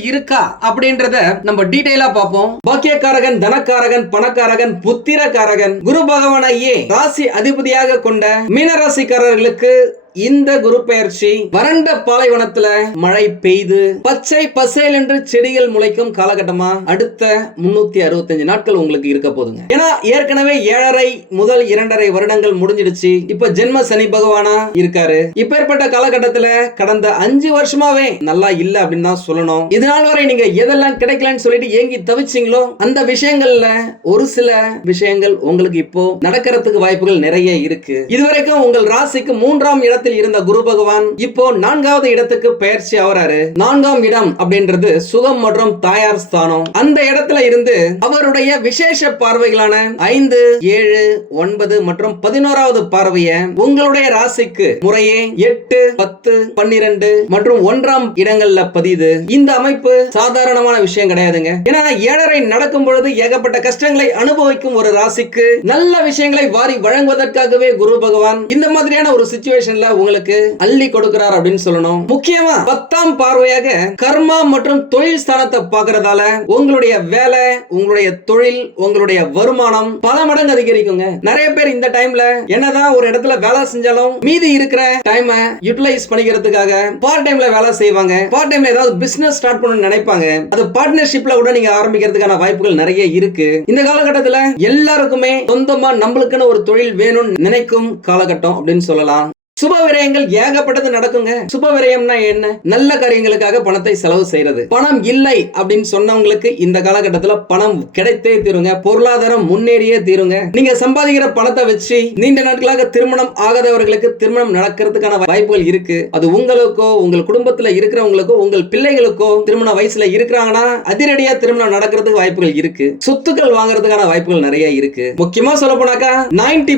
இருக்கா அப்படின்றத நம்ம டீடைலா பார்ப்போம். பாக்கியக்காரகன் தனக்காரகன் பணக்காரகன் புத்திரக்காரகன் குரு பகவானையே ராசி அதிபதியாக கொண்ட மீனராசிக்காரர்களுக்கு இந்த குரு பெயர்ச்சி வறண்ட பாலைவனத்துல மழை பெய்து பச்சை பசேல் என்று செடிகள் முளைக்கும் காலகட்டமா? அடுத்த முன்னூத்தி அறுபத்தஞ்சு நாட்கள் உங்களுக்கு இருக்க போதுங்க. ஏன்னா ஏற்கனவே ஏழரை முதல் இரண்டரை வருடங்கள் முடிஞ்சிடுச்சு. இப்ப ஜென்ம சனி பகவானா இருக்காரு. இப்பேற்பட்ட காலகட்டத்துல கடந்த அஞ்சு வருஷமாவே நல்லா இல்ல அப்படின்னு தான் சொல்லணும். இது நாள் வரை நீங்க எதெல்லாம் கிடைக்கலன்னு சொல்லிட்டு ஏங்கி தவிச்சீங்களோ அந்த விஷயங்கள்ல ஒரு சில விஷயங்கள் உங்களுக்கு இப்போ நடக்கிறதுக்கு வாய்ப்புகள் நிறைய இருக்கு. இதுவரைக்கும் உங்கள் ராசிக்கு மூன்றாம் இடத்தில் இடத்தில் இருந்த குரு பகவான் இப்போ நான்காவது இடத்துக்கு பயிற்சி ஆகிறாரு நான்காம் இடம் அப்படின்றது சுகம் மற்றும் தாயார் ஸ்தானம். அந்த இடத்துல இருந்து அவருடைய விசேஷ பார்வைகளான ஐந்து ஏழு ஒன்பது மற்றும் பதினோராவது பார்வைய உங்களுடைய ராசிக்கு முறையே எட்டு பத்து பன்னிரண்டு மற்றும் ஒன்றாம் இடங்கள்ல பதியுது. இந்த அமைப்பு சாதாரணமான விஷயம் கிடையாதுங்க. ஏன்னா ஏழரை நடக்கும் பொழுது ஏகப்பட்ட கஷ்டங்களை அனுபவிக்கும் ஒரு ராசிக்கு நல்ல விஷயங்களை வாரி வழங்குவதற்காகவே குரு பகவான் இந்த மாதிரியான ஒரு சுச்சுவேஷன்ல உங்களுக்கு அள்ளி கொடுக்கிறார் அப்படின்னு சொல்லணும். முக்கியமா பத்தாம் பார்வையாக கர்மா மற்றும் தொழில் ஸ்தானத்தை பாக்குறதால உங்களுடைய வேலை உங்களுடைய தொழில் உங்களுடைய வருமானம் பல மடங்கு அதிகரிக்குங்க. நிறைய பேர் இந்த டைம்ல என்னதான் ஒரு இடத்துல வேலை செஞ்சாலும் மீதி இருக்கிற டைம் யூட்டிலைஸ் பண்ணிக்கிறதுக்காக பார்ட் டைம்ல வேலை செய்வாங்க. பார்ட் டைம்ல ஏதாவது பிசினஸ் ஸ்டார்ட் பண்ணணும்னு நினைப்பாங்க. அது பார்ட்னர்ஷிப்ல கூட நீங்க ஆரம்பிக்கிறதுக்கான வாய்ப்புகள் நிறைய இருக்கு. இந்த காலகட்டத்துல எல்லாருக்குமே சொந்தமா நம்மளுக்குன்னு ஒரு தொழில் வேணும்னு நினைக்கும் காலகட்டம் அப்படின்னு சொல்லலாம். சுப விரயங்கள் ஏகப்பட்டது நடக்குங்க. சுப விரயம்னா என்ன? நல்ல காரியங்களுக்காக பணத்தை செலவு செய்யறது பணம் இல்லை அப்படின்னு சொன்னவங்களுக்கு இந்த காலகட்டத்துல பணம் கிடைத்தே தீருங்க. பொருளாதாரம் முன்னேறியே தீருங்க. நீங்க சம்பாதிக்கிற பணத்தை வச்சு நீண்ட நாட்களாக திருமணம் ஆகாதவர்களுக்கு திருமணம் நடக்கிறதுக்கான வாய்ப்புகள் இருக்கு. அது உங்களுக்கோ உங்கள் குடும்பத்துல இருக்கிறவங்களுக்கோ உங்கள் பிள்ளைகளுக்கோ திருமண வயசுல இருக்கிறாங்கன்னா அதிரடியா திருமணம் நடக்கிறதுக்கு வாய்ப்புகள் இருக்கு. சொத்துக்கள் வாங்குறதுக்கான வாய்ப்புகள் நிறைய இருக்கு. முக்கியமா சொல்ல போனாக்கா நைன்டி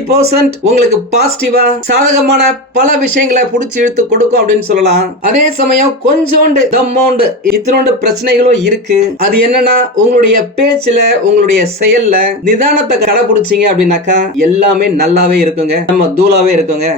உங்களுக்கு பாசிட்டிவா சாதகமான பல விஷயங்களை பிடிச்சி இழுத்து கொடுக்கும் அப்படின்னு சொல்லலாம். அதே சமயம் கொஞ்சோண்டு தம்மோண்டு இத்தனோண்டு பிரச்சனைகளும் இருக்கு. அது என்னன்னா உங்களுடைய பேச்சுல உங்களுடைய செயல்ல நிதானத்தை கடைபிடிச்சிங்க அப்படின்னாக்கா எல்லாமே நல்லாவே இருக்குங்க. நம்ம தூளாவே இருக்குங்க.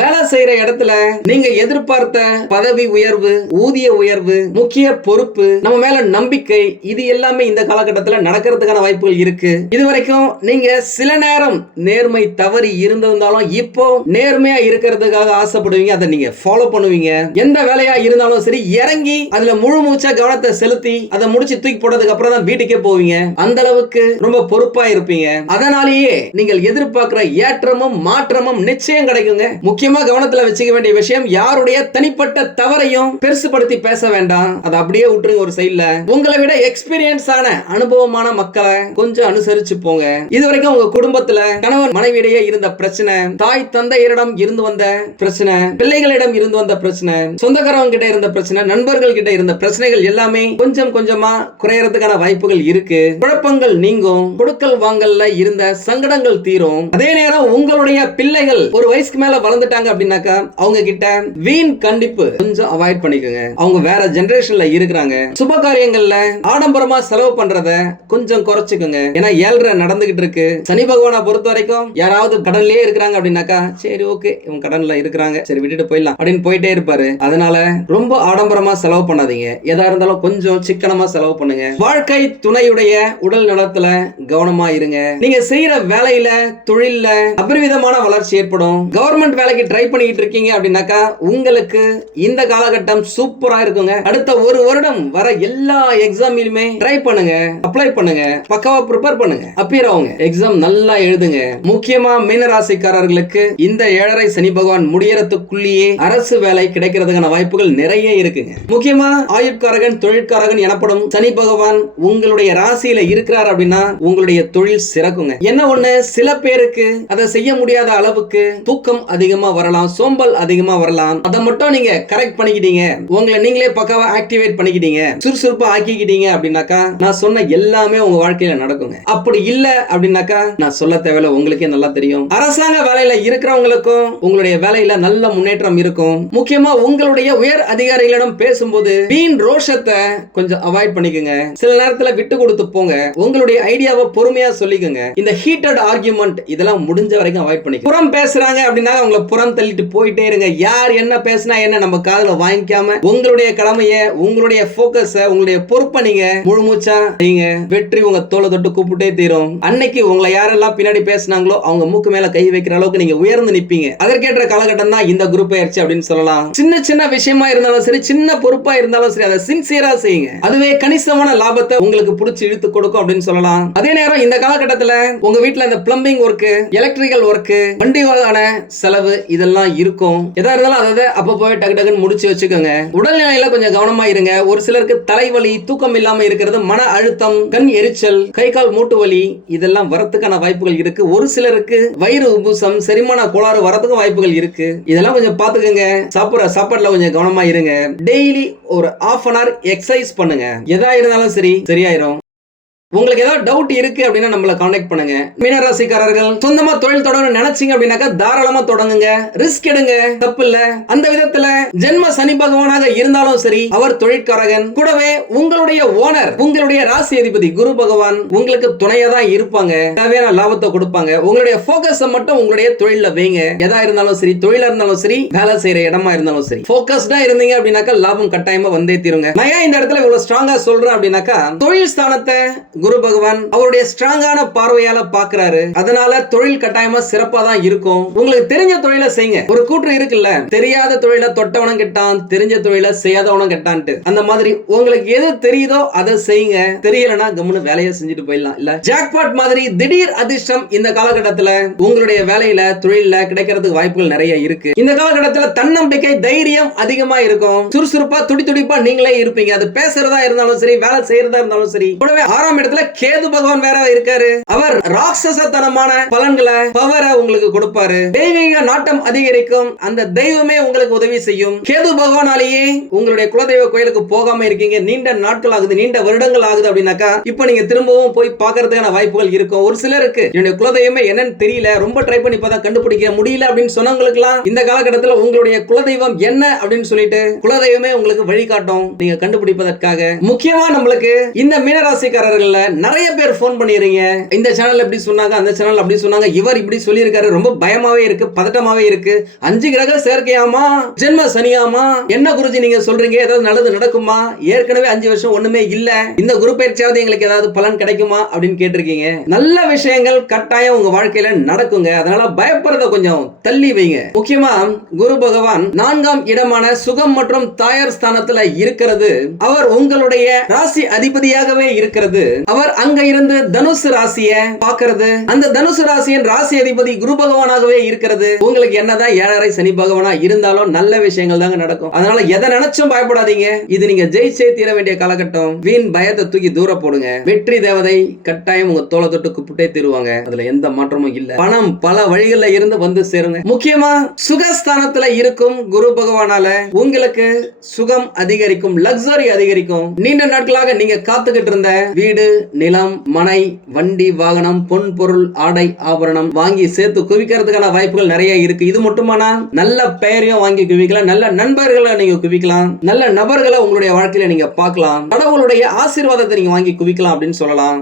வேலை செய்யற இடத்துல நீங்க எதிர்பார்த்த பதவி உயர்வு ஊதிய உயர்வு முக்கிய பொறுப்பு நம்ம மேல நம்பிக்கை இது எல்லாமே இந்த காலகட்டத்துல நடக்கிறதுக்கான வாய்ப்புகள் இருக்கு. இது வரைக்கும் நீங்க சில நேரம் நேர்மை தவறி இருந்திருந்தாலும் இப்போ நேர்மையா இருக்கிறதுக்காக ஆசைப்படுவீங்க அதை நீங்க ஃபாலோ பண்ணுவீங்க. எந்த வேலையா இருந்தாலும் சரி இறங்கி அதுல முழு மூச்சா கவனத்தை செலுத்தி அதை முடிச்சு தூக்கி போட்டதுக்கு அப்புறம் தான் வீட்டுக்கே போவீங்க. அந்த அளவுக்கு ரொம்ப பொறுப்பா இருப்பீங்க. அதனாலேயே நீங்கள் எதிர்பார்க்கிற ஏற்றமும் மாற்றமும் நிச்சயம் கிடைக்குங்க. முக்கிய முக்கியமா கவனத்துல வச்சுக்க வேண்டிய விஷயம் யாருடைய தனிப்பட்ட தவறையும் பெருசுபடுத்தி பேச வேண்டாம். அதை அப்படியே விட்டுருங்க ஒரு சைடுல உங்களை விட எக்ஸ்பீரியன்ஸ் ஆன அனுபவமான மக்களை கொஞ்சம் அனுசரிச்சு போங்க. இது வரைக்கும் உங்க குடும்பத்துல கணவன் மனைவியிடையே இருந்த பிரச்சனை தாய் தந்தையரிடம் இருந்து வந்த பிரச்சனை பிள்ளைகளிடம் இருந்து வந்த பிரச்சனை சொந்தக்காரவங்க கிட்ட இருந்த பிரச்சனை நண்பர்கள் கிட்ட இருந்த பிரச்சனைகள் எல்லாமே கொஞ்சம் கொஞ்சமா குறையறதுக்கான வாய்ப்புகள் இருக்கு. குழப்பங்கள் நீங்கும் கொடுக்கல் வாங்கல்ல இருந்த சங்கடங்கள் தீரும். அதே நேரம் உங்களுடைய பிள்ளைகள் ஒரு வயசுக்கு மேல வளர்ந்துட்டாங்க அப்படின்னாக்கா அவங்க கிட்ட வீண் கண்டிப்பு கொஞ்சம் அவாய்ட் பண்ணிக்கோங்க. அவங்க வேற ஜெனரேஷன்ல இருக்கிறாங்க. சுப காரியங்கள்ல ஆடம்பரமா செலவு பண்றத கொஞ்சம் குறைச்சுக்கோங்க. ஏன்னா ஏழரை நடந்துகிட்டு இருக்கு. சனி பகவானை பொறுத்த வரைக்கும் யாராவது கடன்லயே இருக்கிறாங்க அப்படின்னாக்கா சரி ஓகே இவங்க கடன்ல இருக்கிறாங்க. சரி விட்டுட்டு போயிடலாம். அப்படின்னு போயிட்டே இருப்பாரு. அதனால ரொம்ப ஆடம்பரமா செலவு பண்ணாதீங்க. எதா இருந்தாலும் கொஞ்சம் சிக்கனமா செலவு பண்ணுங்க. வாழ்க்கை துணையுடைய உடல் நலத்துல கவனமா இருங்க. நீங்க செய்யற வேலையில தொழில்ல அபரிவிதமான வளர்ச்சி ஏற்படும். கவர்மெண்ட் வேலைக்கு ட்ரை பண்ணிக்கிட்டு இருக்கீங்க அப்படின்னாக்கா உங்களுக்கு இந்த காலகட்டம் சூப்பரா இருக்குங்க. அடுத்த ஒரு வருடம் வர எல்லா எக்ஸாமிலுமே ட்ரை பண்ணுங்க அப்ளை பண்ணுங்க பக்காவா ப்ரிப்பேர் பண்ணுங்க அப்பியர் ஆகுங்க. எக்ஸாம் நல்லா எழுதுங்க. முக்கியமா மீனராசிக்காரர்களுக்கு இந்த ஏழரை சனி பகவான் முடியறதுக்குள்ளேயே அரசு வேலை கிடைக்கிறதுக்கான வாய்ப்புகள் நிறைய இருக்குங்க. முக்கியமா ஆயுட்காரகன் தொழிற்காரகன் எனப்படும் சனி பகவான் உங்களுடைய ராசியில இருக்கிறார் அப்படின்னா உங்களுடைய தொழில் சிறக்குங்க. என்ன ஒண்ணு? சில பேருக்கு அதை செய்ய முடியாத அளவுக்கு தூக்கம் அதிகமா வரலாம் சோம்பல் அதிகமா வரலாம். அதை மட்டும் நீங்க கரெக்ட் பண்ணிக்கிட்டீங்க. உங்களை நீங்களே பக்காவா ஆக்டிவேட் பண்ணிக்கிட்டீங்க. சுறுசுறுப்பா ஆக்கிக்கிட்டீங்க அப்படின்னாக்கா நான் சொன்ன எல்லாமே உங்க வாழ்க்கையில நடக்குங்க. அப்படி இல்ல அப்படின்னாக்கா நான் சொல்ல தேவையில்ல உங்களுக்கே நல்லா தெரியும். அரசாங்க வேலையில இருக்கிறவங்களுக்கும் உங்களுடைய வேலையில நல்ல முன்னேற்றம் இருக்கும். முக்கியமா உங்களுடைய உயர் அதிகாரிகளிடம் பேசும்போது வீண் ரோஷத்தை கொஞ்சம் அவாய்ட் பண்ணிக்கோங்க. சில நேரத்துல விட்டு கொடுத்து போங்க. உங்களுடைய ஐடியாவை பொறுமையா சொல்லிக்கோங்க. இந்த ஹீட்டட் ஆர்குமெண்ட் இதெல்லாம் முடிஞ்ச வரைக்கும் அவாய்ட் பண்ணிக்க புறம் பேசுறாங்க அப்படின்னா அவங்கள புறம் தள்ளிட்டு போயிட்டே இருங்க. யார் என்ன பேசினா என்ன நம்ம காதல வாங்கிக்காம உங்களுடைய கடமைய உங்களுடைய போக்கஸ உங்களுடைய பொறுப்பை நீங்க முழு மூச்சா நீங்க வெற்றி உங்க தோலை தொட்டு கூப்பிட்டே தீரும். அன்னைக்கு உங்களை யாரெல்லாம் பின்னாடி பேசினாங்களோ அவங்க மூக்கு மேல கை வைக்கிற அளவுக்கு நீங்க உயர்ந்து நிப்பீங்க. அதற்கேற்ற காலகட்டம் தான் இந்த குரூப் ஆயிடுச்சு அப்படின்னு சொல்லலாம். சின்ன சின்ன விஷயமா இருந்தாலும் சரி சின்ன பொறுப்பா இருந்தாலும் சரி அதை சின்சியரா செய்யுங்க. அதுவே கணிசமான லாபத்தை உங்களுக்கு பிடிச்சி இழுத்து கொடுக்கும் அப்படின்னு சொல்லலாம். அதே நேரம் இந்த காலகட்டத்துல உங்க வீட்டுல இந்த பிளம்பிங் ஒர்க் எலக்ட்ரிக்கல் ஒர்க் வண்டி வாகன செலவு இதெல்லாம் இருக்கும். எதா இருந்தாலும் அதை போய் டக்கு டக்குன்னு முடிச்சு வச்சுக்கோங்க. உடல்நிலையில கொஞ்சம் கவனமா இருங்க. ஒரு சிலருக்கு தலைவலி தூக்கம் இல்லாம இருக்கிறது மன அழுத்தம் கண் எரிச்சல் கை கால் மூட்டு வலி இதெல்லாம் வரத்துக்கான வாய்ப்புகள் இருக்கு. ஒரு சிலருக்கு வயிறு உபுசம் செரிமான கோளாறு வரதுக்கும் வாய்ப்புகள் இருக்கு. இதெல்லாம் கொஞ்சம் பாத்துக்கோங்க. சாப்பிடுற சாப்பாடுல கொஞ்சம் கவனமா இருங்க. டெய்லி ஒரு ஆஃப் அன் ஹவர் எக்ஸசைஸ் பண்ணுங்க. எதா இருந்தாலும் சரி சரியாயிரும். உங்களுக்கு ஏதாவது டவுட் இருக்கு அப்படின்னா நம்மள காண்டாக்ட் பண்ணுங்க. மீனராசிக்காரர்கள் சொந்தமா தொழில் தொடங்க நினைச்சீங்க அப்படின்னாக்கா தாராளமா தொடங்குங்க. ரிஸ்க் எடுங்க. தப்பு இல்ல. அந்த விதத்துல ஜென்ம சனி பகவானாக இருந்தாலும் சரி அவர் தொழிற்காரகன். கூடவே உங்களுடைய ஓனர் உங்களுடைய ராசி அதிபதி குரு பகவான் உங்களுக்கு துணையா தான் இருப்பாங்க. தேவையான லாபத்தை கொடுப்பாங்க. உங்களுடைய போக்கஸ் மட்டும் உங்களுடைய தொழில வைங்க. எதா இருந்தாலும் சரி தொழிலா இருந்தாலும் சரி வேலை செய்யற இடமா இருந்தாலும் சரி. போக்கஸ்டா இருந்தீங்க அப்படின்னாக்கா லாபம் கட்டாயமா வந்தே தீருங்க. நான் ஏன் இந்த இடத்துல இவ்வளவு ஸ்ட்ராங்கா சொல்றேன் அப்படின்னாக்கா தொழில் ஸ்தானத்தை குரு பகவான் அவருடைய ஸ்ட்ராங்கான பார்வையால பாக்குறாரு. அதனால தொழில் கட்டாயமா சிறப்பா தான் இருக்கும். உங்களுக்கு தெரிஞ்ச தொழிலை செய்யுங்க. ஒரு கூற்று இருக்குல்ல? தெரியாத தொழில தொட்டவனும் கெட்டான் தெரிஞ்ச தொழில செய்யாதவனும் கெட்டான்ட்டு. அந்த மாதிரி உங்களுக்கு எது தெரியுதோ அதை செய்யுங்க. தெரியலனா கம்முன்னு வேலையை செஞ்சுட்டு போயிடலாம். இல்ல? ஜாக்பாட் மாதிரி திடீர் அதிர்ஷ்டம் இந்த காலகட்டத்துல உங்களுடைய வேலையில தொழில கிடைக்கிறதுக்கு வாய்ப்புகள் நிறைய இருக்கு. இந்த காலகட்டத்துல தன்னம்பிக்கை தைரியம் அதிகமா இருக்கும். சுறுசுறுப்பா துடி துடிப்பா நீங்களே இருப்பீங்க. அது பேசுறதா இருந்தாலும் சரி வேலை செய்யறதா இருந்தாலும் சரி கூடவே ஆறாம் இடத்துல கேது பகவான் வேற இருக்காரு. அவர் ராட்சசத்தனமான பலன்களை பவரை உங்களுக்கு கொடுப்பாரு. தெய்வீக நாட்டம் அதிகரிக்கும். அந்த தெய்வமே உங்களுக்கு உதவி செய்யும். கேது பகவானாலேயே உங்களுடைய குலதெய்வ கோயிலுக்கு போகாம இருக்கீங்க. நீண்ட நாட்கள் ஆகுது நீண்ட வருடங்கள் ஆகுது அப்படின்னாக்கா இப்போ நீங்க திரும்பவும் போய் பார்க்கறதுக்கான வாய்ப்புகள் இருக்கும். ஒரு சிலருக்கு என்னுடைய குலதெய்வமே என்னன்னு தெரியல. ரொம்ப ட்ரை பண்ணி பார்த்தா கண்டுபிடிக்க முடியல அப்படின்னு சொன்னவங்களுக்குலாம் இந்த காலகட்டத்தில் உங்களுடைய குலதெய்வம் என்ன அப்படின்னு சொல்லிட்டு குலதெய்வமே உங்களுக்கு வழிகாட்டும். நீங்க கண்டுபிடிப்பதற்காக. முக்கியமா நம்மளுக்கு இந்த மீனராசிக்காரர்கள் நிறைய பேர் ஃபோன் பண்ணிடுறீங்க. இந்த சேனல் எப்படி சொன்னாங்க அந்த சேனல் அப்படி சொன்னாங்க. இவர் இப்படி சொல்லியிருக்காரு. ரொம்ப பயமாவே இருக்கு பதட்டமாவே இருக்கு. அஞ்சு கிரக சேர்க்கையாமா? ஜென்ம சனியாமா? என்ன குருஜி நீங்க சொல்றீங்க? ஏதாவது நல்லது நடக்குமா? ஏற்கனவே அஞ்சு வருஷம் ஒண்ணுமே இல்ல. இந்த குரு பயிற்சியாவது எங்களுக்கு ஏதாவது பலன் கிடைக்குமா? அப்படின்னு கேட்டிருக்கீங்க. நல்ல விஷயங்கள் கட்டாயம் உங்க வாழ்க்கையில நடக்குங்க. அதனால பயப்படுறத கொஞ்சம் தள்ளி வைங்க. முக்கியமா குரு பகவான் நான்காம் இடமான சுகம் மற்றும் தாயார் ஸ்தானத்துல இருக்கிறது. அவர் உங்களுடைய ராசி அதிபதியாகவே இருக்கிறது. அவர் அங்க இருந்து தனுசு ராசிய பாக்குறது அந்த தனுசு ராசியின் ராசி அதிபதி குரு பகவானாகவே இருக்கிறது. உங்களுக்கு என்னதான் ஏழரை சனி பகவானா இருந்தாலும் நல்ல விஷயங்கள் தாங்க நடக்கும். அதனால எதை நினைச்சும் பயப்படாதீங்க. இது நீங்க ஜெயிச்சே தீர வேண்டிய காலகட்டம். வீண் பயத்தை தூக்கி தூர போடுங்க. வெற்றி தேவதை கட்டாயம் உங்க தோலை தொட்டு கூப்பிட்டே தருவாங்க. அதுல எந்த மாற்றமும் இல்ல. பணம் பல வழிகள்ல இருந்து வந்து சேருங்க. முக்கியமா சுகஸ்தானத்துல இருக்கும் குரு பகவானால உங்களுக்கு சுகம் அதிகரிக்கும் லக்ஸரி அதிகரிக்கும். நீண்ட நாட்களாக நீங்க காத்துக்கிட்டு இருந்த வீடு நிலம் மனை வண்டி வாகனம் பொன் பொருள் ஆடை ஆபரணம் வாங்கி சேர்த்து குவிக்கிறதுக்கான வாய்ப்புகள் நிறைய இருக்கு. இது மட்டுமானா? நல்ல பெயரையும் வாங்கி குவிக்கலாம். நல்ல நண்பர்களை நீங்க குவிக்கலாம். நல்ல நபர்களை உங்களுடைய வாழ்க்கையில நீங்க பார்க்கலாம். கடவுளுடைய ஆசீர்வாதத்தை நீங்க வாங்கி குவிக்கலாம் அப்படின்னு சொல்லலாம்.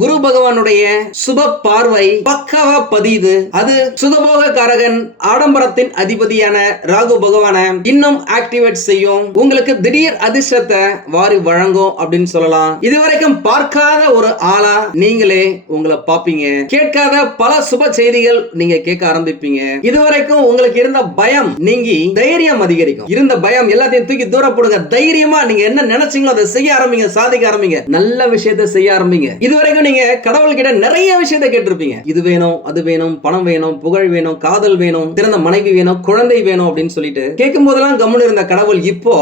குரு பகவானுடைய சுப பார்வை பக்காவா பதியுது. அது சுகபோக காரகன் ஆடம்பரத்தின் அதிபதியான ராகு பகவான இன்னும் ஆக்டிவேட் செய்யும். உங்களுக்கு திடீர் அதிர்ஷ்டத்தை வாரி வழங்கும் அப்படின்னு சொல்லலாம். இதுவரைக்கும் பார்க்காத ஒரு ஆளா நீங்களே உங்களை பாப்பீங்க கேட்காத பல சுப செய்திகள் நீங்க கேட்க ஆரம்பிப்பீங்க. இதுவரைக்கும் உங்களுக்கு இருந்த பயம் நீங்கி தைரியம் அதிகரிக்கும். இருந்த பயம் எல்லாத்தையும் தூக்கி தூர போடுங்க. தைரியமா நீங்க என்ன நினைச்சீங்களோ அதை செய்ய ஆரம்பிங்க சாதிக்க ஆரம்பிங்க. நல்ல விஷயத்தை செய்ய ஆரம்பிங்க. இதுவரைக்கும் நீங்க கடவுள்கிட்ட நிறைய விஷயத்த கேட்டிருப்பீங்க. இது வேணும் அது வேணும் பணம் வேணும் புகழ் வேணும் காதல் வேணும் சிறந்த மனைவி வேணும் குழந்தை வேணும் அப்படின்னு சொல்லிட்டு கேட்கும் போதெல்லாம் கம்முன்னு இருந்த கடவுள் இப்போ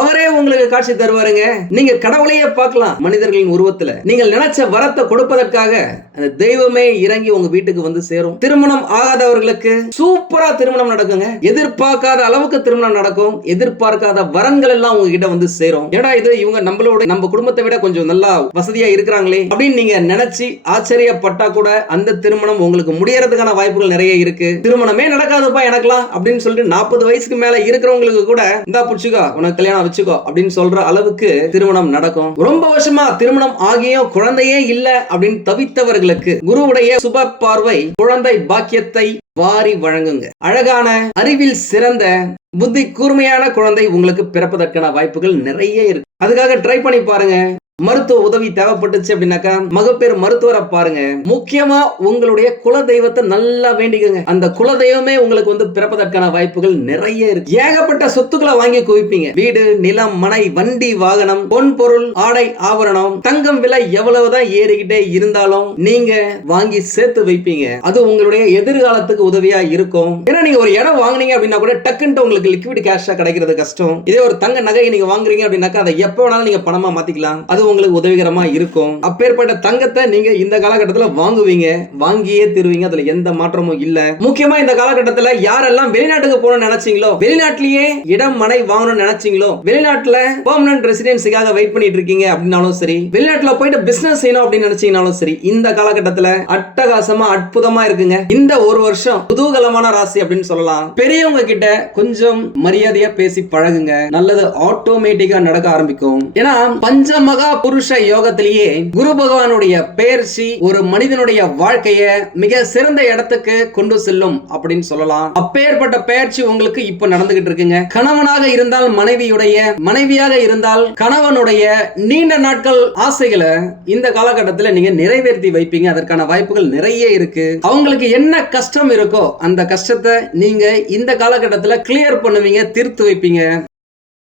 அவரே உங்களுக்கு காட்சி தருவாருங்க. நீங்க கடவுளையே பார்க்கலாம் மனிதர்களின் உருவத்துல. நீங்கள் நினைச்ச வரத்தை கொடுப்பதற்காக அந்த தெய்வமே இறங்கி உங்க வீட்டுக்கு வந்து சேரும். திருமணம் ஆகாதவர்களுக்கு சூப்பரா திருமணம் நடக்குங்க. எதிர்பார்க்காத அளவுக்கு திருமணம் நடக்கும். எதிர்பார்க்காத வரன்கள் எல்லாம் உங்ககிட்ட வந்து சேரும். ஏடா இது இவங்க நம்மளோட நம்ம குடும்பத்தை விட கொஞ்சம் நல்லா வசதியா இருக்கிறாங்களே அப்படின்னு நீங்க நினைச்சு ஆச்சரியப்பட்டா கூட அந்த திருமணம் உங்களுக்கு முடியறதுக்கான வாய்ப்புகள் நிறைய இருக்கு. திருமணமே நடக்காதுப்பா எனக்குலாம் அப்படின்னு சொல்லிட்டு நாற்பது வயசுக்கு மேல இருக்கிறவங்களுக்கு கூட இந்தா பிடிச்சிக்கோ உனக்கு கல்யாணம் வச்சுக்கோ அப்படின்னு சொல்ற அளவுக்கு திருமணம் நடக்கும். ரொம்ப வருஷமா திருமணம் ஆகியும் குழந்தையே இல்ல அப்படின்னு தவித்தவர்களுக்கு குருவுடைய சுப பார்வை குழந்தை பாக்கியத்தை வாரி வழங்குங்க. அழகான அறிவில் சிறந்த புத்தி கூர்மையான குழந்தை உங்களுக்கு பிறப்பதற்கான வாய்ப்புகள் நிறைய இருக்கு. அதுக்காக ட்ரை பண்ணி பாருங்க. மருத்துவ உதவி தேவைப்பட்டுச்சு அப்படின்னாக்கா மகப்பேறு மருத்துவரை பாருங்க. முக்கியமா உங்களுடைய குல தெய்வத்தை நல்லா வேண்டிக்கங்க. அந்த குல தெய்வமே உங்களுக்கு வந்து பிறப்பதற்கான வாய்ப்புகள் நிறைய இருக்கு. ஏகப்பட்ட சொத்துக்களை வாங்கி குவிப்பீங்க. வீடு நிலம் மனை வண்டி வாகனம் பொன் பொருள் ஆடை ஆவரணம் தங்கம் விலை எவ்வளவுதான் ஏறிக்கிட்டே இருந்தாலும் நீங்க வாங்கி சேர்த்து வைப்பீங்க. அது உங்களுடைய எதிர்காலத்துக்கு உதவியா இருக்கும். ஏன்னா நீங்க ஒரு இடம் வாங்குனீங்க அப்படின்னா கூட டக்குன்ட்டு உங்களுக்கு லிக்விட் கேஷா கிடைக்கிறது கஷ்டம். இதே ஒரு தங்க நகையை நீங்க வாங்குறீங்க அப்படின்னாக்கா அதை எப்போ வேணாலும் நீங்க பணமா மாத்திக்கலாம். அது உங்களுக்கு உதவிகரமா இருக்கும். அப்பேற்பட்ட தங்கத்தை நீங்க இந்த காலகட்டத்துல வாங்குவீங்க. வாங்கியே தருவீங்க. அதுல எந்த மாற்றமும் இல்ல. முக்கியமா இந்த காலகட்டத்துல யாரெல்லாம் வெளிநாட்டுக்கு போகணும்னு நினைச்சீங்களோ வெளிநாட்டிலேயே இடம் மனை வாங்கணும்னு நினைச்சீங்களோ வெளிநாட்டுல பெர்மனன்ட் ரெசிடென்சிக்காக வெயிட் பண்ணிட்டு இருக்கீங்க அப்படின்னாலும் சரி வெளிநாட்டுல போயிட்டு பிசினஸ் செய்யணும் அப்படின்னு நினைச்சீங்கனாலும் சரி இந்த காலகட்டத்துல அட்டகாசமா அற்புதமா இருக்குங்க. இந்த ஒரு வருஷம் குதூகலமான ராசி அப்படின்னு சொல்லலாம். பெரியவங்க கிட்ட கொஞ்சம் மரியாதையா பேசி பழகுங்க. நல்லது ஆட்டோமேட்டிக்கா நடக்க ஆரம்பிக்கும். ஏன்னா பஞ்சமகா புருஷ யோகத்திலேயே குரு பகவானுடைய பெயர்ச்சி ஒரு மனிதனுடைய வாழ்க்கைய மிக சிறந்த இடத்துக்கு கொண்டு செல்லும் அப்படின்னு சொல்லலாம். அப்பேற்பட்ட பெயர்ச்சி உங்களுக்கு இப்ப நடந்துகிட்டு இருக்குங்க. கணவனாக இருந்தால் மனைவியுடைய மனைவியாக இருந்தால் கணவனுடைய நீண்ட நாட்கள் ஆசைகளை இந்த காலகட்டத்தில் நீங்க நிறைவேற்றி வைப்பீங்க. அதற்கான வாய்ப்புகள் நிறைய இருக்கு. அவங்களுக்கு என்ன கஷ்டம் இருக்கோ அந்த கஷ்டத்தை நீங்க இந்த காலகட்டத்தில் கிளியர் பண்ணுவீங்க தீர்த்து வைப்பீங்க.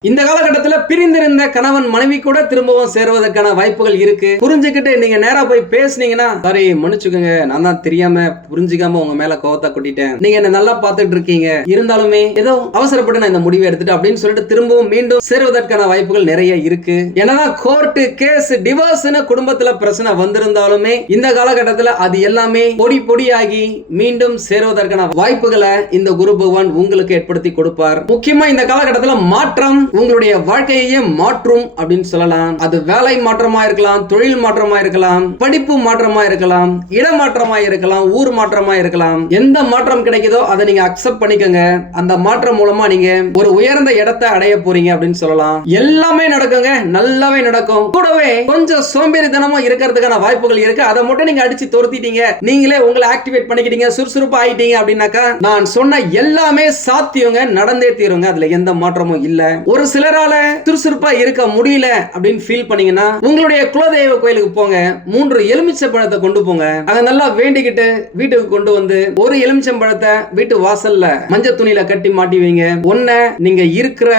இந்த காலகட்டத்தில் பிரிந்திருந்த கணவன் மனைவி கூட திரும்பவும் சேருவதற்கான வாய்ப்புகள் இருக்கு. புரிஞ்சுக்கிட்டு நீங்க நேரா போய் பேசுனீங்கன்னா சாரி மன்னிச்சுக்கோங்க. நான் தான் தெரியாம புரிஞ்சுக்காம உங்க மேல கோவத்தை கொட்டிட்டேன். நீங்க என்ன நல்லா பார்த்துட்டு இருக்கீங்க இருந்தாலுமே ஏதோ அவசரப்பட்டு நான் இந்த முடிவை எடுத்துட்டு அப்படின்னு சொல்லிட்டு திரும்பவும் மீண்டும் சேருவதற்கான வாய்ப்புகள் நிறைய இருக்கு. என்னதான் கோர்ட்டு கேஸ் டிவோர்ஸ்னு குடும்பத்துல பிரச்சனை வந்திருந்தாலுமே இந்த காலகட்டத்தில் அது எல்லாமே பொடி பொடியாகி மீண்டும் சேருவதற்கான வாய்ப்புகளை இந்த குரு பகவான் உங்களுக்கு ஏற்படுத்தி கொடுப்பார். முக்கியமா இந்த காலகட்டத்தில் மாற்றம் உங்களுடைய வாழ்க்கையே மாற்றும் அப்படின்னு சொல்லலாம். அது வேலை மாற்றமா இருக்கலாம் தொழில் மாற்றமா இருக்கலாம் படிப்பு மாற்றமா இருக்கலாம் இடமாற்றமா இருக்கலாம் ஊர் மாற்றமா இருக்கலாம். எந்த மாற்றம் கிடைக்குதோ அதை நீங்க அக்செப்ட் பண்ணிக்கோங்க. அந்த மாற்றம் மூலமா நீங்க ஒரு உயர்ந்த இடத்தை அடைய போறீங்க அப்படின்னு சொல்லலாம். எல்லாமே நடக்குங்க நல்லாவே நடக்கும். கூடவே கொஞ்சம் சோம்பேறித்தனமா இருக்கிறதுக்கான வாய்ப்புகள் இருக்கு. அதை மட்டும் நீங்க அடிச்சு துரத்திட்டீங்க. நீங்களே உங்களை ஆக்டிவேட் பண்ணிக்கிட்டீங்க சுறுசுறுப்பா ஆயிட்டீங்க அப்படின்னாக்கா நான் சொன்ன எல்லாமே சாத்தியங்க நடந்தே தீருங்க. அதுல எந்த மாற்றமும் இல்லை. ஒரு சிலரால சுறுசுறுப்பா இருக்க முடியல அப்படின்னு ஃபீல் பண்ணீங்கன்னா உங்களுடைய குலதெய்வ கோயிலுக்கு போங்க. மூன்று எலுமிச்சை பழத்தை கொண்டு போங்க. அதை நல்லா வேண்டிக்கிட்டு வீட்டுக்கு கொண்டு வந்து ஒரு எலுமிச்சம் பழத்தை வீட்டு வாசல்ல மஞ்சள் துணியில கட்டி மாட்டி வைங்க. ஒன்ன நீங்க இருக்கிற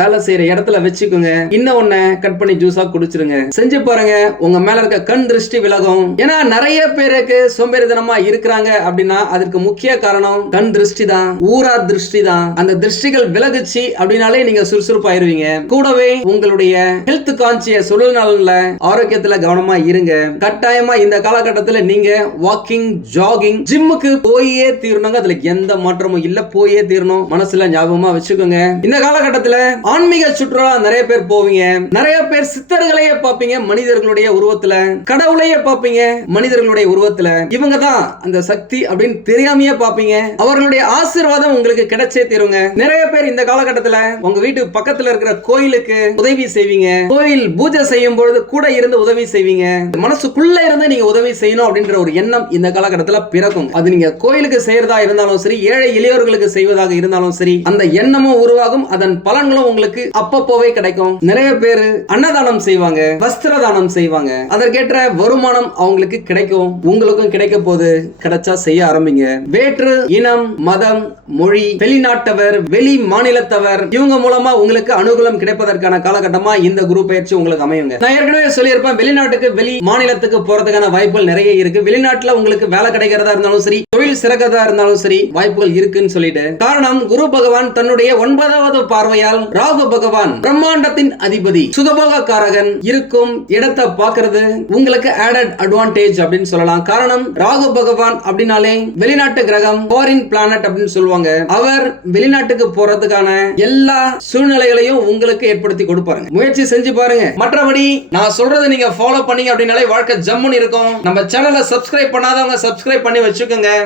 வேலை செய்யற இடத்துல வச்சுக்கோங்க. இன்னும் ஒன்ன கட் பண்ணி ஜூஸா குடிச்சிருங்க. செஞ்சு பாருங்க உங்க மேல இருக்க கண் திருஷ்டி விலகும். ஏன்னா நிறைய பேருக்கு சோம்பேறித்தனமா இருக்கிறாங்க அப்படின்னா அதற்கு முக்கிய காரணம் கண் திருஷ்டி தான் ஊரா திருஷ்டி தான் அந்த திருஷ்டிகள் விலகுச்சு அப்படின்னாலே நீங்க சுறுசுறுப்பு சுறுசுறுப்பாயிருவீங்க கூடவே உங்களுடைய ஹெல்த் கான்சியஸ் உடல் நலன்ல ஆரோக்கியத்துல கவனமா இருங்க. கட்டாயமா இந்த காலகட்டத்துல நீங்க வாக்கிங் ஜாகிங் ஜிம்முக்கு போயே தீரணுங்க. அதுல எந்த மாற்றமும் இல்ல. போயே தீரணும். மனசுல ஞாபகமா வச்சுக்கோங்க. இந்த காலகட்டத்துல ஆன்மீக சுற்றுலா நிறைய பேர் போவீங்க. நிறைய பேர் சித்தர்களையே பார்ப்பீங்க. மனிதர்களுடைய உருவத்துல கடவுளையே பார்ப்பீங்க. மனிதர்களுடைய உருவத்துல. இவங்க தான் அந்த சக்தி அப்படின்னு தெரியாமையே பார்ப்பீங்க. அவர்களுடைய ஆசீர்வாதம் உங்களுக்கு கிடைச்சே தீருங்க. நிறைய பேர் இந்த காலகட்டத்துல உங்க வீட்டு பக்கத்துல இருக்கிற கோயிலுக்கு உதவி செய்வீங்க. கோயில் பூஜை செய்யும் பொழுது கூட இருந்து உதவி செய்வீங்க. மனசுக்குள்ள இருந்து நீங்க உதவி செய்யணும் அப்படின்ற ஒரு எண்ணம் இந்த காலகட்டத்துல பிறக்கும். அது நீங்க கோயிலுக்கு செய்யறதா இருந்தாலும் சரி ஏழை எளியவர்களுக்கு செய்வதாக இருந்தாலும் சரி அந்த எண்ணமும் உருவாகும். அதன் பலன்களும் உங்களுக்கு அப்பப்போவே கிடைக்கும். நிறைய பேர் அன்னதானம் செய்வாங்க வஸ்திர தானம் செய்வாங்க. அதற்கேற்ற வருமானம் அவங்களுக்கு கிடைக்கும். உங்களுக்கும் கிடைக்க போது கிடைச்சா செய்ய ஆரம்பிங்க. வேற்று இனம் மதம் மொழி வெளிநாட்டவர் வெளி மாநிலத்தவர் இவங்க மூலமா உங்களுக்கு உங்களுக்கு அனுகூலம் கிடைப்பதற்கான காலகட்டமா இந்த குரு பயிற்சி உங்களுக்கு அமையுங்க. நான் ஏற்கனவே சொல்லியிருப்பேன் வெளிநாட்டுக்கு வெளி மாநிலத்துக்கு போறதுக்கான வாய்ப்புகள் நிறைய இருக்கு. வெளிநாட்டுல உங்களுக்கு வேலை கிடைக்கிறதா இருந்தாலும் சரி தொழில் சிறக்கதா இருந்தாலும் சரி வாய்ப்புகள் இருக்குன்னு சொல்லிட்டு. காரணம் குரு பகவான் தன்னுடைய ஒன்பதாவது பார்வையால் ராகு பகவான் பிரம்மாண்டத்தின் அதிபதி சுகபோக காரகன் இருக்கும் இடத்தை பாக்குறது உங்களுக்கு ஆடட் அட்வான்டேஜ் அப்படின்னு சொல்லலாம். காரணம் ராகு பகவான் அப்படின்னாலே வெளிநாட்டு கிரகம் ஃபாரின் பிளானட் அப்படின்னு சொல்லுவாங்க. அவர் வெளிநாட்டுக்கு போறதுக்கான எல்லா சூழ்நிலைகளையும் உங்களுக்கு ஏற்படுத்தி கொடுப்பாருங்க. முயற்சி செஞ்சு பாருங்க. மற்றபடி நான் சொல்றதை நீங்க ஃபாலோ பண்ணீங்க அப்படின்னாலே வாழ்க்கை ஜம்முன்னு இருக்கும். நம்ம சேனலை சப்ஸ்கிரைப் பண்ணாதவங்க சப்ஸ்கிரைப் பண்ணி வச்சுக்கோங்க.